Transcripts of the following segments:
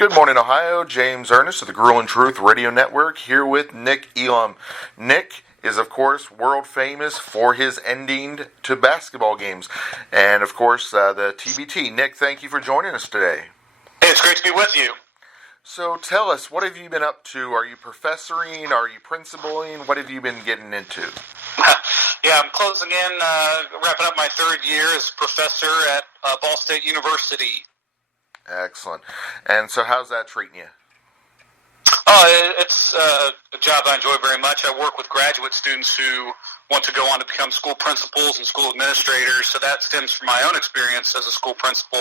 Good morning, Ohio. James Ernest of the Gruel and Truth Radio Network here with Nick Elam. Nick is, of course, world famous for his ending to basketball games. And, of course, the TBT. Nick, thank you for joining us today. Hey, it's great to be with you. So tell us, what have you been up to? Are you professoring? Are you principaling? What have you been getting into? Yeah, I'm closing in, wrapping up my third year as professor at Ball State University. Excellent. And so how's that treating you? Oh, it's a job I enjoy very much. I work with graduate students who want to go on to become school principals and school administrators, so that stems from my own experience as a school principal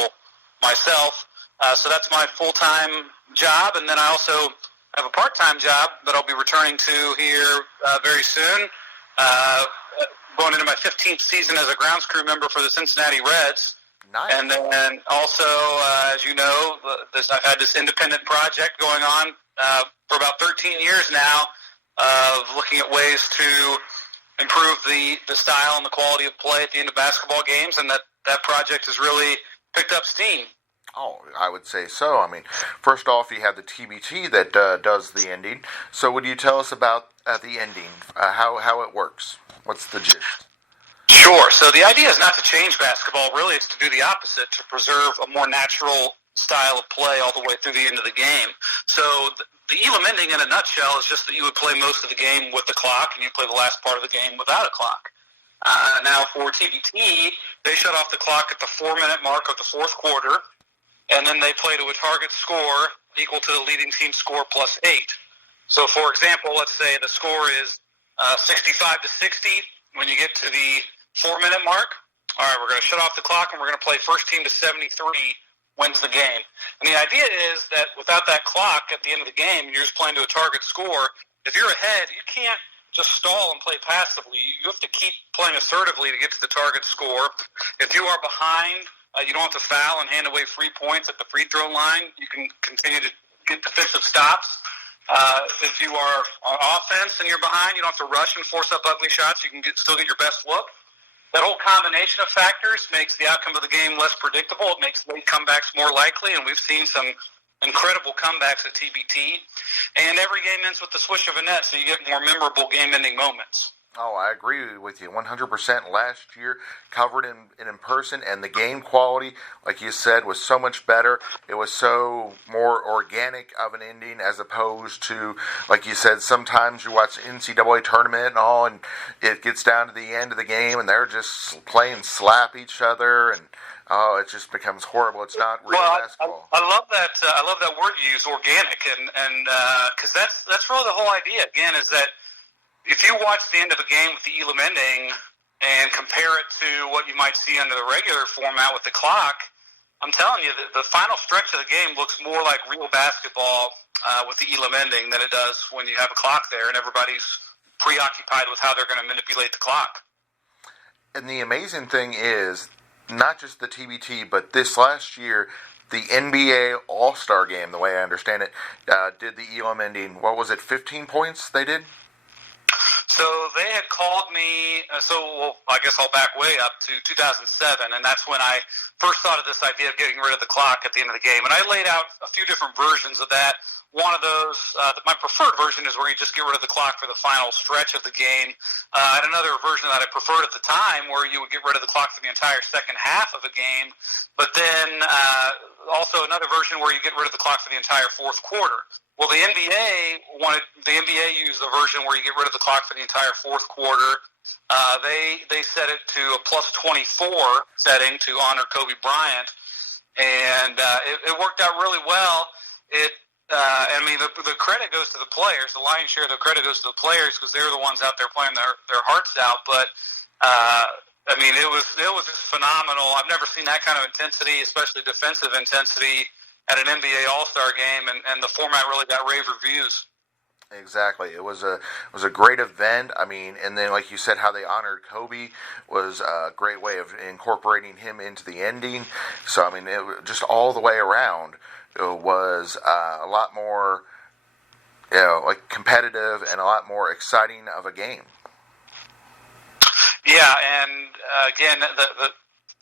myself. So that's my full-time job, and then I also have a part-time job that I'll be returning to here very soon, going into my 15th season as a grounds crew member for the Cincinnati Reds. Nice. And then also, as you know, I've had this independent project going on for about 13 years now of looking at ways to improve the style and the quality of play at the end of basketball games, and that project has really picked up steam. Oh, I would say so. I mean, first off, you have the TBT that does the ending. So would you tell us about the ending, how it works? What's the gist? Sure. So the idea is not to change basketball. Really, it's to do the opposite, to preserve a more natural style of play all the way through the end of the game. So the Elam Ending, in a nutshell, is just that you would play most of the game with the clock, and you play the last part of the game without a clock. Now, for TBT, they shut off the clock at the 4-minute mark of the fourth quarter, and then they play to a target score equal to the leading team score plus 8. So, for example, let's say the score is 65-60. When you get to the 4-minute mark, all right, we're going to shut off the clock and we're going to play first team to 73 wins the game. And the idea is that without that clock at the end of the game, you're just playing to a target score. If you're ahead, you can't just stall and play passively. You have to keep playing assertively to get to the target score. If you are behind, you don't have to foul and hand away free points at the free throw line. You can continue to get defensive stops. If you are on offense and you're behind, you don't have to rush and force up ugly shots. You can still get your best look. That whole combination of factors makes the outcome of the game less predictable. It makes late comebacks more likely, and we've seen some incredible comebacks at TBT. And every game ends with the swish of a net, so you get more memorable game-ending moments. Oh, I agree with you 100%. Last year, covered in person, and the game quality, like you said, was so much better. It was so more organic of an ending as opposed to, like you said, sometimes you watch NCAA tournament and all, and it gets down to the end of the game, and they're just playing slap each other, and oh, it just becomes horrible. It's not real basketball. I love that. I love that word you use, organic, and because that's really the whole idea. Again, is that if you watch the end of a game with the Elam Ending and compare it to what you might see under the regular format with the clock, I'm telling you, the final stretch of the game looks more like real basketball with the Elam Ending than it does when you have a clock there and everybody's preoccupied with how they're going to manipulate the clock. And the amazing thing is, not just the TBT, but this last year, the NBA All-Star Game, the way I understand it, did the Elam Ending. What was it, 15 points they did? So they had called me, I guess I'll back way up to 2007, and that's when I first thought of this idea of getting rid of the clock at the end of the game. And I laid out a few different versions of that. One of those, my preferred version is where you just get rid of the clock for the final stretch of the game. I had another version that I preferred at the time where you would get rid of the clock for the entire second half of a game, but then also another version where you get rid of the clock for the entire fourth quarter. Well, the NBA used the version where you get rid of the clock for the entire fourth quarter. They set it to a plus 24 setting to honor Kobe Bryant, and it worked out really well. The credit goes to the players. The lion's share of the credit goes to the players because they're the ones out there playing their hearts out. But it was just phenomenal. I've never seen that kind of intensity, especially defensive intensity, at an NBA All-Star game, and the format really got rave reviews. Exactly. It was a great event. I mean, and then like you said, how they honored Kobe was a great way of incorporating him into the ending. So I mean, it just all the way around, it was a lot more, like competitive and a lot more exciting of a game. Yeah, and again,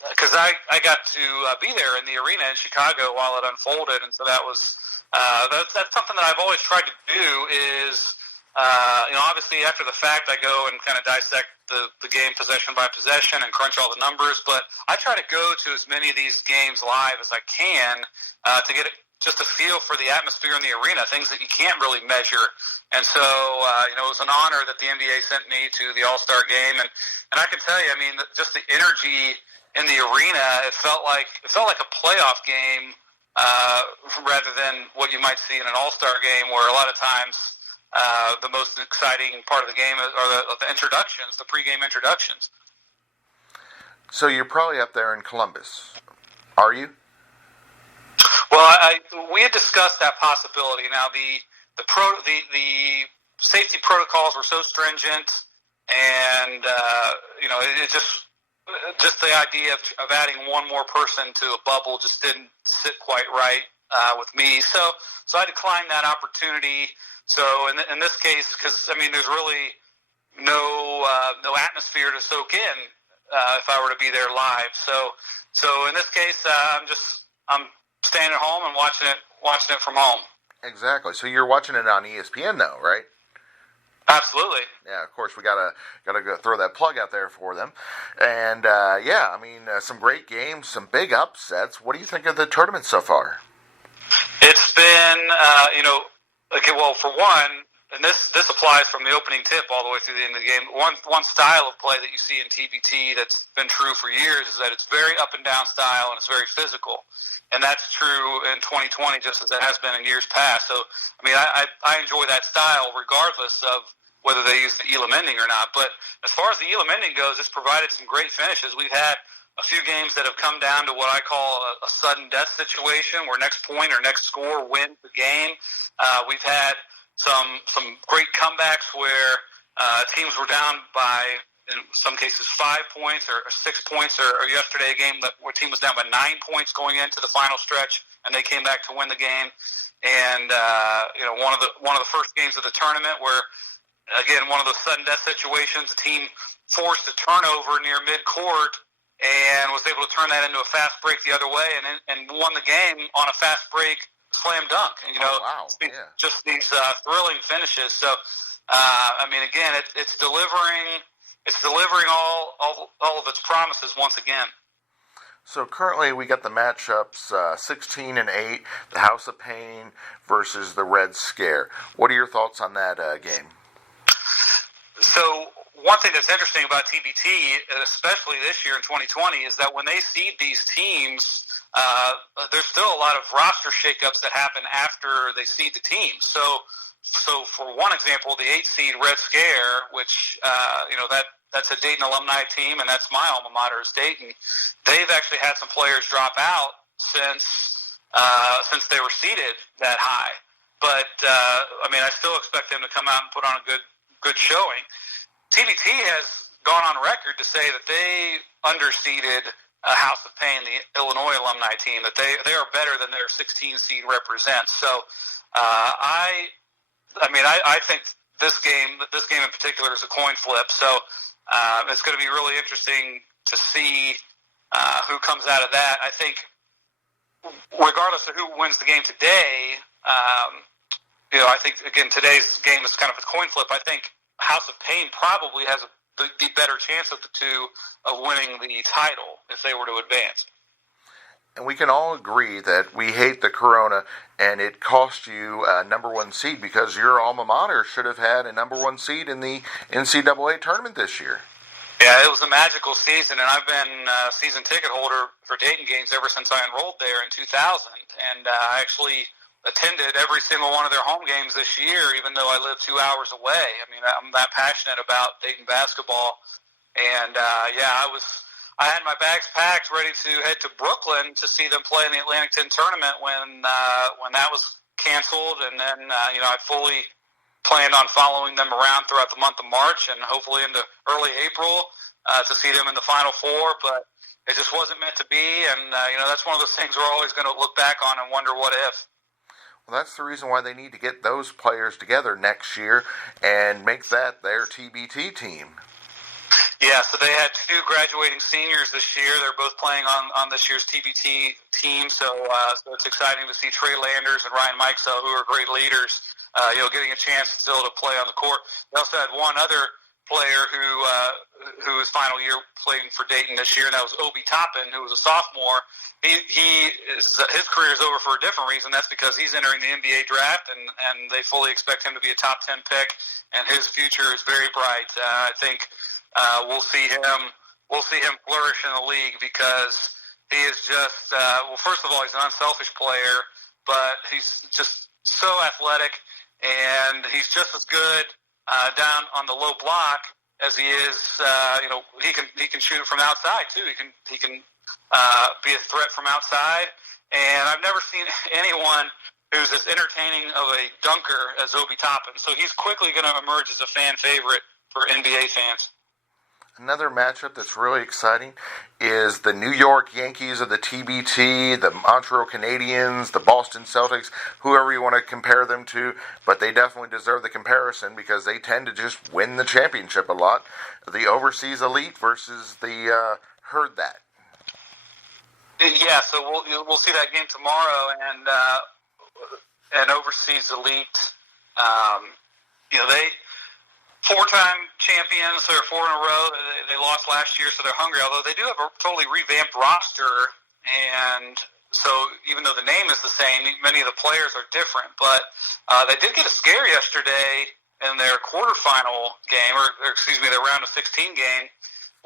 because I got to be there in the arena in Chicago while it unfolded, and so that was That's something that I've always tried to do is, obviously after the fact I go and kind of dissect the game possession by possession and crunch all the numbers, but I try to go to as many of these games live as I can to get just a feel for the atmosphere in the arena, things that you can't really measure. And so, it was an honor that the NBA sent me to the All-Star game, and I can tell you, I mean, just the energy in the arena, it felt like a playoff game rather than what you might see in an All-Star game, where a lot of times the most exciting part of the game are the introductions, the pregame introductions. So you're probably up there in Columbus, are you? Well, we had discussed that possibility. Now, the safety protocols were so stringent, and it just the idea of adding one more person to a bubble just didn't sit quite right with me. So I declined that opportunity. So in this case, because there's really no atmosphere to soak in if I were to be there live. So in this case, I'm staying at home and watching it from home. Exactly. So you're watching it on ESPN, though, right? Absolutely. Yeah, of course, we gotta go throw that plug out there for them. And some great games, some big upsets. What do you think of the tournament so far? It's been, okay. Well, for one, and this applies from the opening tip all the way through the end of the game. One style of play that you see in TBT that's been true for years is that it's very up and down style and it's very physical. And that's true in 2020 just as it has been in years past. So, I enjoy that style regardless of whether they use the Elam Ending or not. But as far as the Elam Ending goes, it's provided some great finishes. We've had a few games that have come down to what I call a sudden death situation where next point or next score wins the game. We've had some great comebacks where teams were down by, in some cases, 5 points or 6 points, or yesterday a game where a team was down by 9 points going into the final stretch, and they came back to win the game. And one of the first games of the tournament where, again, one of those sudden death situations, the team forced a turnover near midcourt and was able to turn that into a fast break the other way and won the game on a fast break slam dunk. And wow. Just these thrilling finishes. So again, it's delivering. It's delivering all of its promises once again. So currently we got the matchups 16 and 8, the House of Pain versus the Red Scare. What are your thoughts on that game? So one thing that's interesting about TBT, especially this year in 2020, is that when they seed these teams, there's still a lot of roster shakeups that happen after they seed the teams. So for one example, the 8 seed Red Scare, which that's a Dayton alumni team, and that's my alma mater is Dayton. They've actually had some players drop out since they were seeded that high. But I still expect them to come out and put on a good showing. TBT has gone on record to say that they underseeded House of Pain, the Illinois alumni team, that they are better than their 16 seed represents. So I think this game in particular is a coin flip. So it's going to be really interesting to see who comes out of that. I think regardless of who wins the game today, I think, again, today's game is kind of a coin flip. I think House of Pain probably has the better chance of the two of winning the title if they were to advance. And we can all agree that we hate the corona, and it cost you a number 1 seed because your alma mater should have had a number 1 seed in the NCAA tournament this year. Yeah, it was a magical season, and I've been a season ticket holder for Dayton games ever since I enrolled there in 2000, and I actually attended every single one of their home games this year, even though I live 2 hours away. I'm that passionate about Dayton basketball, and I had my bags packed, ready to head to Brooklyn to see them play in the Atlantic 10 tournament when that was canceled, and then I fully planned on following them around throughout the month of March and hopefully into early April to see them in the Final Four, but it just wasn't meant to be, and that's one of those things we're always going to look back on and wonder what if. Well, that's the reason why they need to get those players together next year and make that their TBT team. Yeah, so they had two graduating seniors this year. They're both playing on this year's TBT team, so it's exciting to see Trey Landers and Ryan Mikesell, who are great leaders, getting a chance still to play on the court. They also had one other player who his final year playing for Dayton this year, and that was Obi Toppin, who was a sophomore. His career is over for a different reason. That's because he's entering the NBA draft, and they fully expect him to be a top 10 pick, and his future is very bright. I think we'll see him flourish in the league because he is just first of all, he's an unselfish player, but he's just so athletic, and he's just as good down on the low block as he is. He can shoot from outside too. He can be a threat from outside, and I've never seen anyone who's as entertaining of a dunker as Obi Toppin. So he's quickly going to emerge as a fan favorite for NBA fans. Another matchup that's really exciting is the New York Yankees of the TBT, the Montreal Canadiens, the Boston Celtics, whoever you want to compare them to, but they definitely deserve the comparison because they tend to just win the championship a lot. The overseas elite versus the Herd That. Yeah, so we'll see that game tomorrow, and overseas elite. They four-time champions. They're 4 in a row. They lost last year, so they're hungry. Although they do have a totally revamped roster, and so even though the name is the same, many of the players are different. But they did get a scare yesterday in their quarterfinal game, or excuse me, their round of 16 game,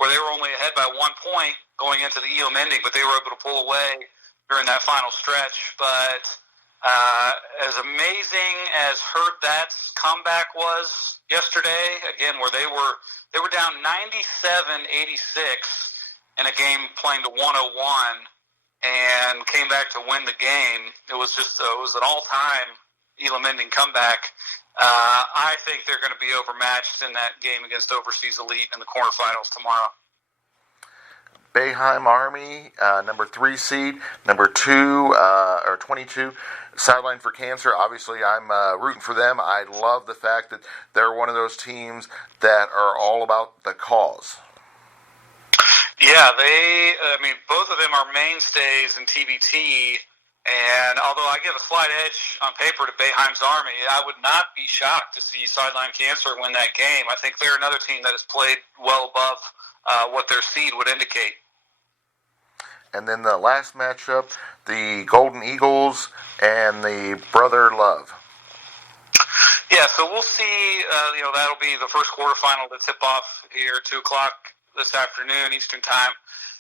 where they were only ahead by 1 point going into the Elam Ending, but they were able to pull away during that final stretch. But as amazing as Herd That's comeback was yesterday, again, where they were down 97-86 in a game playing to 101 and came back to win the game. It was an all-time Elam Ending comeback. I think they're going to be overmatched in that game against Overseas Elite in the quarterfinals tomorrow. Bayheim Army, number 3 seed, number 22, sideline for cancer. Obviously, I'm rooting for them. I love the fact that they're one of those teams that are all about the cause. Yeah, both of them are mainstays in TBT, and although I give a slight edge on paper to Bayheim's Army, I would not be shocked to see Sideline Cancer win that game. I think they're another team that has played well above what their seed would indicate. And then the last matchup, the Golden Eagles and the Brother Love. Yeah, so we'll see. That'll be the first quarterfinal to tip off here at 2 o'clock this afternoon Eastern Time.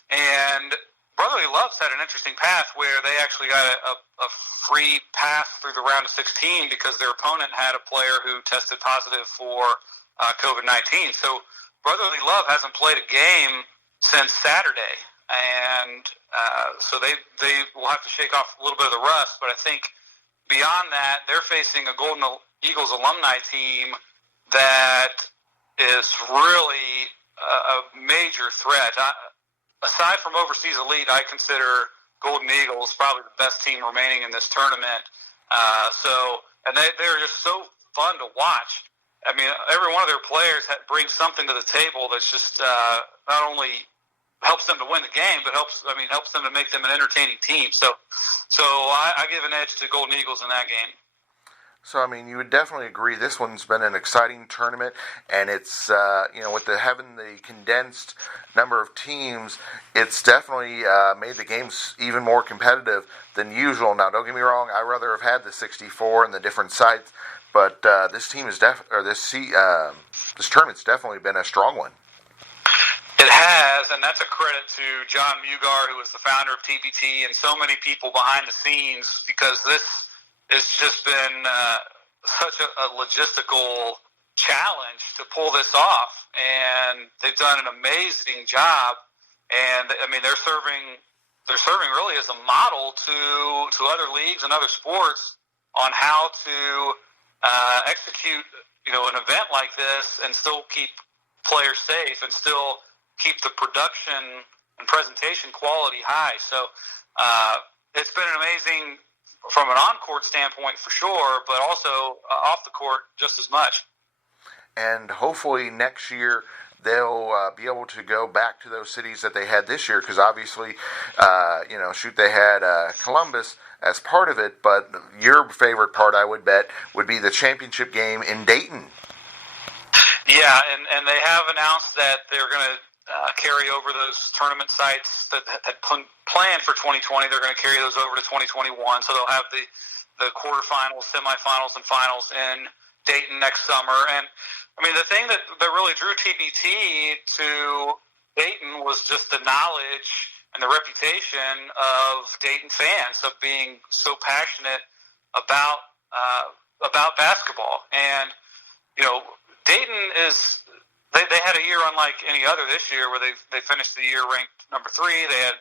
And Brotherly Love's had an interesting path where they actually got a free pass through the round of 16 because their opponent had a player who tested positive for COVID-19. So Brotherly Love hasn't played a game since Saturday. And so they will have to shake off a little bit of the rust. But I think beyond that, they're facing a Golden Eagles alumni team that is really a major threat. Aside from Overseas Elite, I consider Golden Eagles probably the best team remaining in this tournament. They're just so fun to watch. I mean, every one of their players brings something to the table that's just not only helps them to win the game, but helps them to make them an entertaining team. So I give an edge to Golden Eagles in that game. So, I mean, you would definitely agree this one's been an exciting tournament, and it's, with having the condensed number of teams, it's definitely made the games even more competitive than usual. Now, don't get me wrong, I'd rather have had the 64 and the different sites, but this tournament's definitely been a strong one. It has, and that's a credit to John Mugar, who is the founder of TBT, and so many people behind the scenes, because this has just been such a logistical challenge to pull this off, and they've done an amazing job. And I mean, they're serving really as a model to other leagues and other sports on how to execute, an event like this and still keep players safe and still keep the production and presentation quality high. So it's been an amazing, from an on-court standpoint for sure, but also off the court just as much. And hopefully next year they'll be able to go back to those cities that they had this year, because obviously, they had Columbus as part of it, but your favorite part, I would bet, would be the championship game in Dayton. Yeah, and they have announced that they're going to carry over those tournament sites that had planned for 2020. They're going to carry those over to 2021, so they'll have the quarterfinals, semifinals, and finals in Dayton next summer. And I mean, the thing that really drew TBT to Dayton was just the knowledge and the reputation of Dayton fans, of being so passionate about basketball. And Dayton is. They had a year unlike any other this year, where they finished the year ranked number 3. They had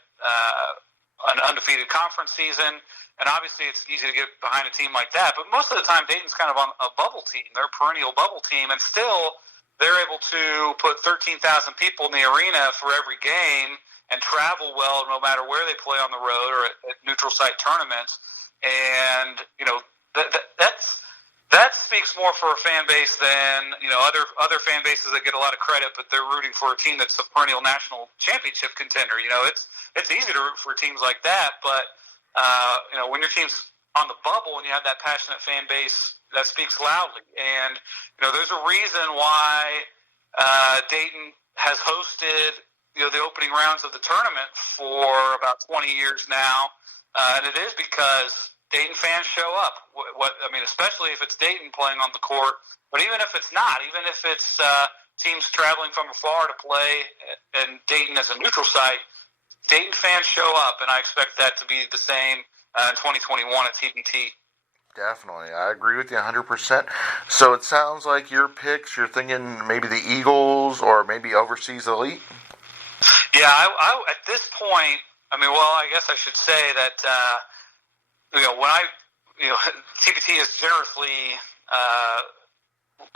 an undefeated conference season, and obviously it's easy to get behind a team like that. But most of the time, Dayton's kind of on a bubble team. They're a perennial bubble team, and still they're able to put 13,000 people in the arena for every game and travel well no matter where they play on the road or at neutral site tournaments. And that speaks more for a fan base than other fan bases that get a lot of credit, but they're rooting for a team that's a perennial national championship contender. It's easy to root for teams like that, but when your team's on the bubble and you have that passionate fan base, that speaks loudly. And there's a reason why Dayton has hosted the opening rounds of the tournament for about 20 years now, and it is because Dayton fans show up. Especially if it's Dayton playing on the court, but even if it's not, even if it's teams traveling from afar to play and Dayton as a neutral site, Dayton fans show up, and I expect that to be the same in 2021 at TBT. Definitely. I agree with you 100%. So it sounds like your picks, you're thinking maybe the Eagles or maybe Overseas Elite? Yeah, I at this point, I guess I should say that TBT has generously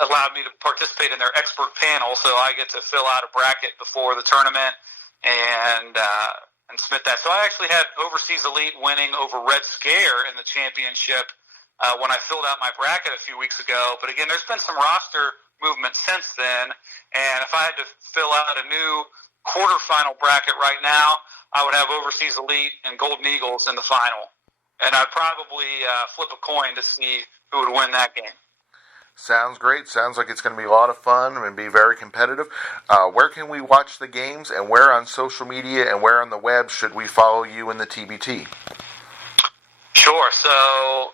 allowed me to participate in their expert panel, so I get to fill out a bracket before the tournament and submit that. So I actually had Overseas Elite winning over Red Scare in the championship when I filled out my bracket a few weeks ago. But again, there's been some roster movement since then, and if I had to fill out a new quarterfinal bracket right now, I would have Overseas Elite and Golden Eagles in the final. And I'd probably flip a coin to see who would win that game. Sounds great. Sounds like it's going to be a lot of fun and be very competitive. Where can we watch the games, and where on social media and where on the web should we follow you in the TBT? Sure. So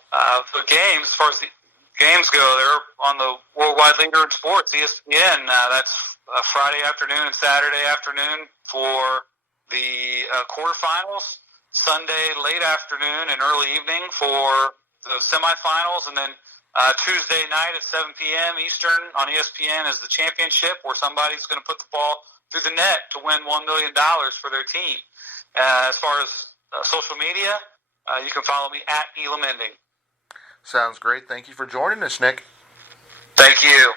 the games, as far as the games go, they're on the worldwide leader in sports, ESPN. That's Friday afternoon and Saturday afternoon for the quarterfinals. Sunday late afternoon and early evening for the semifinals, and then Tuesday night at 7 p.m. Eastern on ESPN is the championship, where somebody's going to put the ball through the net to win $1 million for their team. As far as social media, you can follow me at Elam Ending. Sounds great. Thank you for joining us, Nick. Thank you.